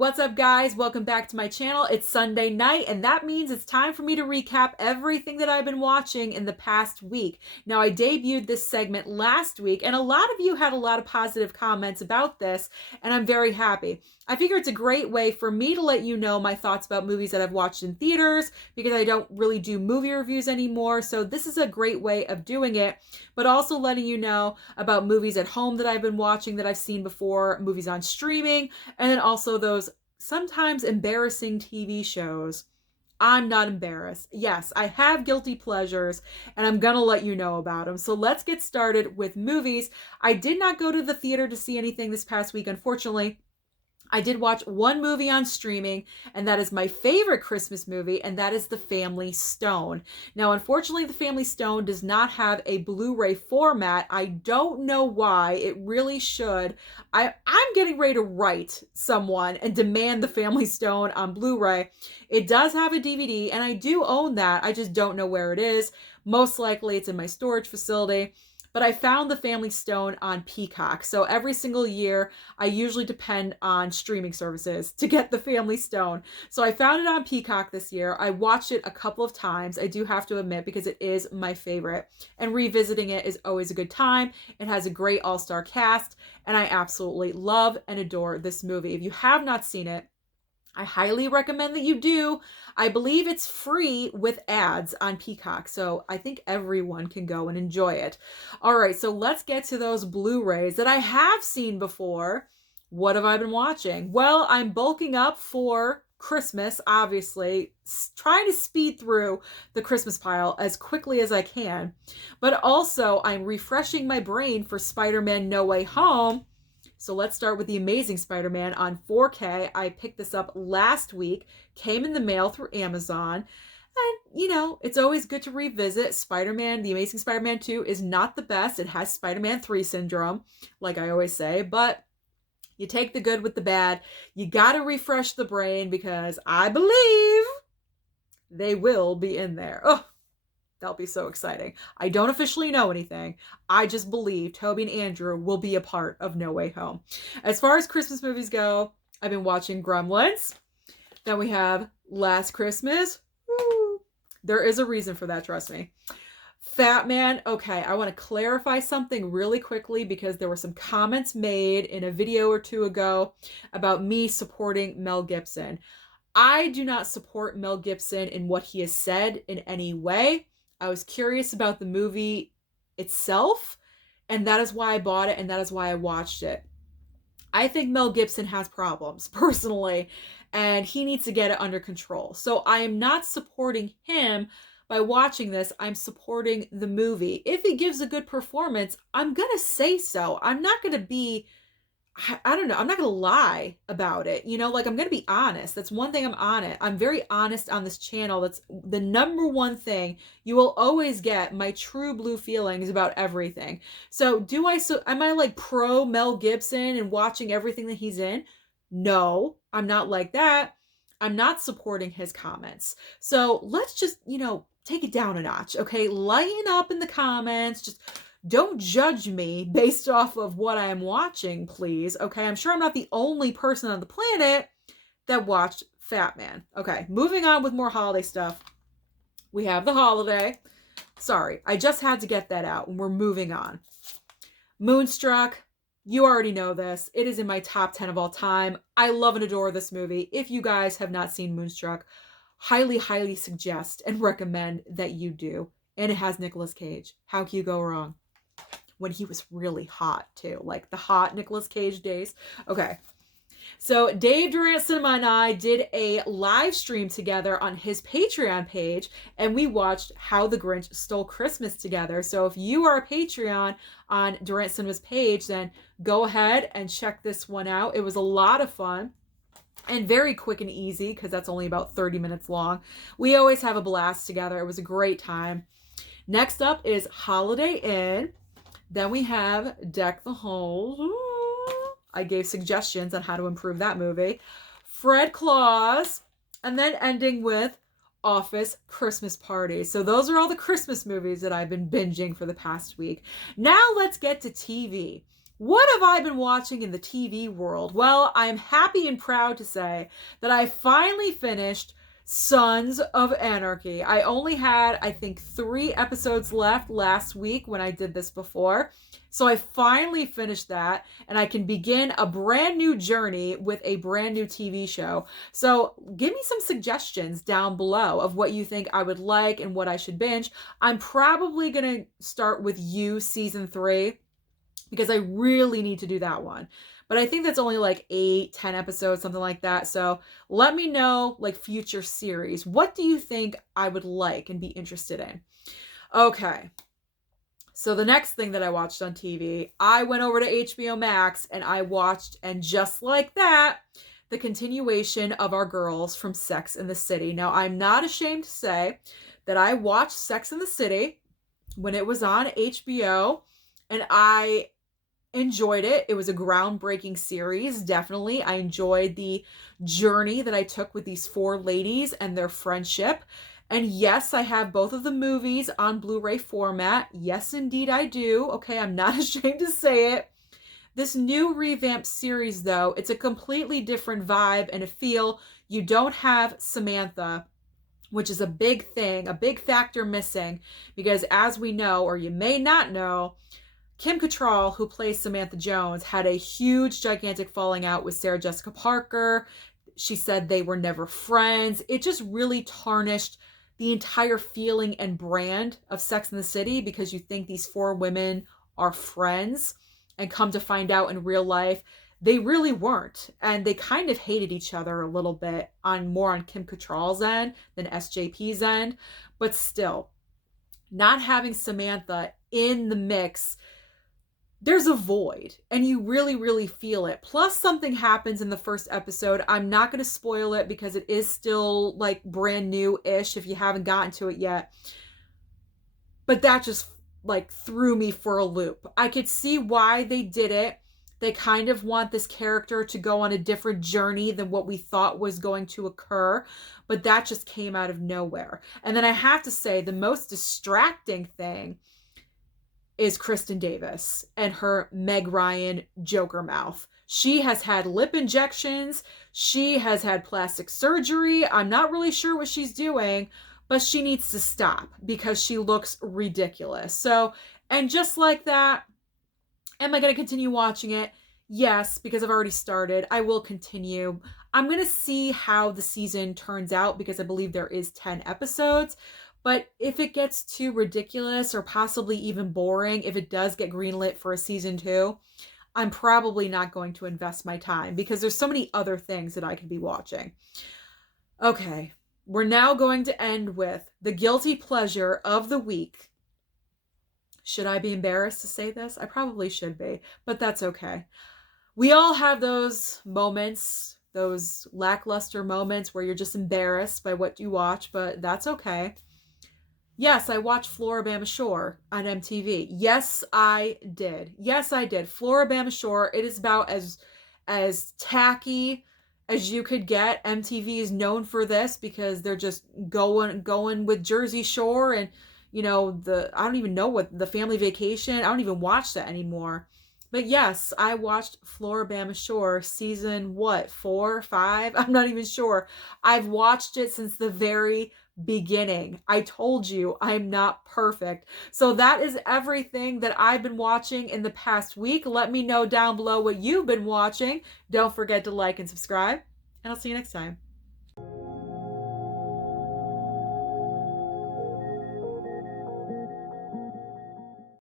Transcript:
What's up, guys? Welcome back to my channel. It's Sunday night, and that means it's time for me to recap everything that I've been watching in the past week. Now, I debuted this segment last week, and a lot of you had a lot of positive comments about this, and I'm very happy. I figure it's a great way for me to let you know my thoughts about movies that I've watched in theaters, because I don't really do movie reviews anymore, so this is a great way of doing it, but also letting you know about movies at home that I've been watching that I've seen before, movies on streaming, and then also those sometimes embarrassing TV shows. I'm not embarrassed. Yes, I have guilty pleasures, and I'm gonna let you know about them. So let's get started with movies. I did not go to the theater to see anything this past week, unfortunately. I did watch one movie on streaming, and that is my favorite Christmas movie, and that is The Family Stone. Now, unfortunately, The Family Stone does not have a Blu-ray format. I don't know why. It really should. I'm getting ready to write someone and demand The Family Stone on Blu-ray. It does have a DVD, and I do own that. I just don't know where it is. Most likely, it's in my storage facility. But I found The Family Stone on Peacock. So every single year, I usually depend on streaming services to get The Family Stone. So I found it on Peacock this year. I watched it a couple of times, I do have to admit, because it is my favorite. And revisiting it is always a good time. It has a great all-star cast, and I absolutely love and adore this movie. If you have not seen it, I highly recommend that you do. I believe it's free with ads on Peacock, so I think everyone can go and enjoy it. All right, so let's get to those Blu-rays that I have seen before. What have I been watching? Well, I'm bulking up for Christmas, obviously, trying to speed through the Christmas pile as quickly as I can. But also, I'm refreshing my brain for Spider-Man No Way Home. So let's start with The Amazing Spider-Man on 4K. I picked this up last week, came in the mail through Amazon. And, you know, it's always good to revisit. Spider-Man, The Amazing Spider-Man 2 is not the best. It has Spider-Man 3 syndrome, like I always say. But you take the good with the bad. You got to refresh the brain because I believe they will be in there. Oh, that'll be so exciting. I don't officially know anything. I just believe Tobey and Andrew will be a part of No Way Home. As far as Christmas movies go, I've been watching Gremlins. Then we have Last Christmas. Woo. There is a reason for that, trust me. Fatman. Okay, I want to clarify something really quickly because there were some comments made in a video or two ago about me supporting Mel Gibson. I do not support Mel Gibson in what he has said in any way. I was curious about the movie itself, and that is why I bought it, and that is why I watched it. I think Mel Gibson has problems, personally, and he needs to get it under control. So I am not supporting him by watching this. I'm supporting the movie. If he gives a good performance, I'm going to say so. I'm not going to be... I don't know. I'm not going to lie about it. You know, like, I'm going to be honest. That's one thing I'm on it. I'm very honest on this channel. That's the number one thing. You will always get my true blue feelings about everything. So am I like pro Mel Gibson and watching everything that he's in? No, I'm not like that. I'm not supporting his comments. So let's just, you know, take it down a notch. Okay. Lighten up in the comments. Just don't judge me based off of what I'm watching, please. Okay, I'm sure I'm not the only person on the planet that watched Fatman. Okay, moving on with more holiday stuff. We have the holiday. Sorry, I just had to get that out, and we're moving on. Moonstruck. You already know this. It is in my top 10 of all time. I love and adore this movie. If you guys have not seen Moonstruck, highly, highly suggest and recommend that you do. And it has Nicolas Cage. How can you go wrong? When he was really hot too, like the hot Nicolas Cage days. Okay, so Dave Durant Cinema and I did a live stream together on his Patreon page, and we watched How the Grinch Stole Christmas together. So if you are a Patreon on Durant Cinema's page, then go ahead and check this one out. It was a lot of fun and very quick and easy because that's only about 30 minutes long. We always have a blast together. It was a great time. Next up is Holiday Inn. Then we have Deck the Halls. I gave suggestions on how to improve that movie. Fred Claus. And then ending with Office Christmas Party. So those are all the Christmas movies that I've been binging for the past week. Now let's get to TV. What have I been watching in the TV world? Well, I am happy and proud to say that I finally finished Sons of Anarchy. I only had, I think, 3 episodes left last week when I did this before. So I finally finished that, and I can begin a brand new journey with a brand new TV show. So give me some suggestions down below of what you think I would like and what I should binge. I'm probably going to start with You season 3 because I really need to do that one. But I think that's only like 8, 10 episodes, something like that. So let me know, like, future series. What do you think I would like and be interested in? Okay. So the next thing that I watched on TV, I went over to HBO Max and I watched, and just like that, the continuation of our girls from Sex and the City. Now, I'm not ashamed to say that I watched Sex and the City when it was on HBO, and I enjoyed it. It was a groundbreaking series, definitely. I enjoyed the journey that I took with these 4 ladies and their friendship. And yes, I have both of the movies on Blu-ray format. Yes, indeed I do. Okay, I'm not ashamed to say it. This new revamped series, though, it's a completely different vibe and a feel. You don't have Samantha, which is a big thing, a big factor missing, because as we know, or you may not know, Kim Cattrall, who plays Samantha Jones, had a huge, gigantic falling out with Sarah Jessica Parker. She said they were never friends. It just really tarnished the entire feeling and brand of Sex and the City, because you think these 4 women are friends, and come to find out in real life, they really weren't. And they kind of hated each other a little bit, more on Kim Cattrall's end than SJP's end. But still, not having Samantha in the mix, there's a void, and you really, really feel it. Plus, something happens in the first episode. I'm not going to spoil it because it is still like brand new-ish if you haven't gotten to it yet. But that just like threw me for a loop. I could see why they did it. They kind of want this character to go on a different journey than what we thought was going to occur, but that just came out of nowhere. And then I have to say, the most distracting thing is Kristen Davis and her Meg Ryan Joker mouth. She has had lip injections. She has had plastic surgery. I'm not really sure what she's doing, but she needs to stop because she looks ridiculous. So, and just like that, am I going to continue watching it? Yes, because I've already started. I will continue. I'm going to see how the season turns out because I believe there is 10 episodes. But if it gets too ridiculous or possibly even boring, if it does get greenlit for a season 2, I'm probably not going to invest my time because there's so many other things that I could be watching. Okay, we're now going to end with the guilty pleasure of the week. Should I be embarrassed to say this? I probably should be, but that's okay. We all have those moments, those lackluster moments where you're just embarrassed by what you watch, but that's okay. Yes, I watched Floribama Shore on MTV. Yes, I did. Yes, I did. Floribama Shore, it is about as tacky as you could get. MTV is known for this because they're just going with Jersey Shore and, you know, I don't even know what, the Family Vacation. I don't even watch that anymore. But yes, I watched Floribama Shore season, 4, 5? I'm not even sure. I've watched it since the very beginning. I told you I'm not perfect. So that is everything that I've been watching in the past week. Let me know down below what you've been watching. Don't forget to like and subscribe, and I'll see you next time.